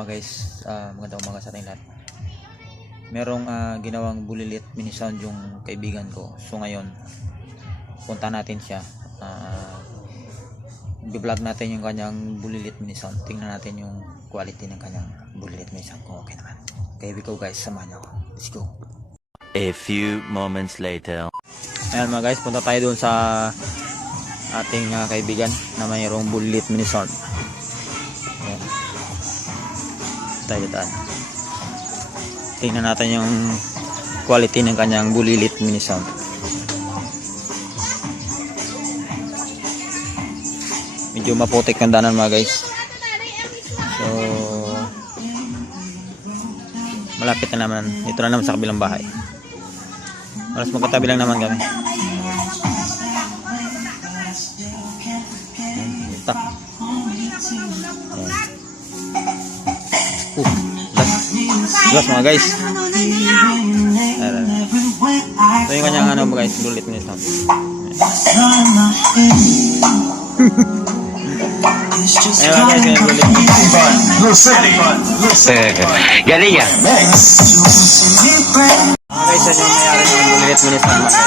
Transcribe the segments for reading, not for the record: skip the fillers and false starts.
mga guys, magandang umaga sa ating lahat. Merong ginawang bulilit mini sound yung kaibigan ko. So ngayon, punta natin siya. I-vlog natin yung kanyang bulilit mini sound. Tingnan natin yung quality ng kanyang bulilit mini sound kung okay naman. Kaya we go guys, samahan niyo ako. Let's go. A few moments later. Ayan mga guys, punta tayo dun sa ating kaibigan na mayroong bulilit mini sound. Ayan. Tayo daan. Tingnan natin yung quality ng kanyang bulilit mini sound. Medyo maputik ang daanan mga guys. So malapit na naman. Dito na naman sa kabilang bahay. Alas magkatabi lang naman kami. Tak. Last mga guys. Ito yung kanyang ano mga guys, bulilit mini sound. Ayan mga guys, yung bulilit mini sound. Galing yan. Mga guys, yan yung mayari ng bulilit mini sound mga guys.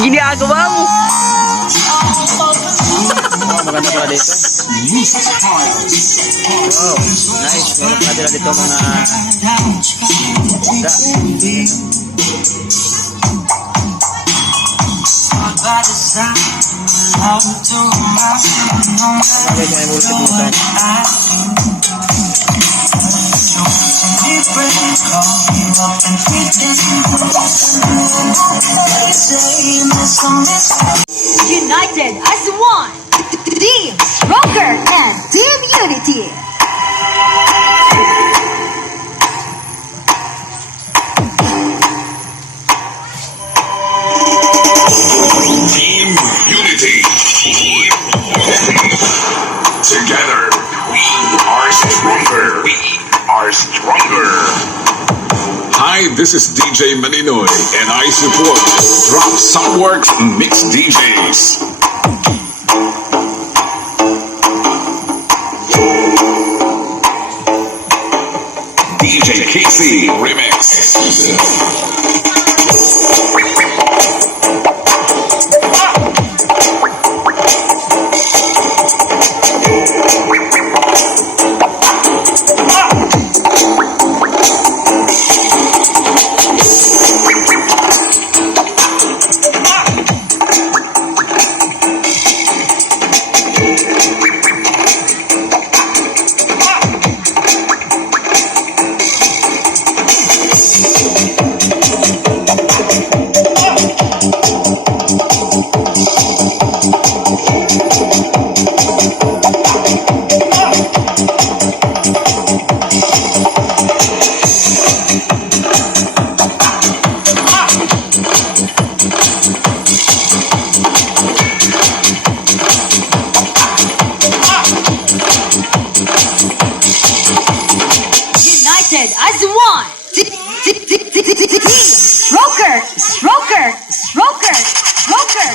Ginagawa mo. Maganda pala dito. Wow, nice. Meron pala sila dito mga isda. Okay, may bulilit mo ito. United as one, Team Rocker and Team Unity. Team Unity. Together, we are stronger. We are stronger. Hi, this is DJ Maninoy, and I support Drop Soundworks Mix DJs. DJ Casey Remix. As one, Rocker, Rocker, Rocker, Rocker.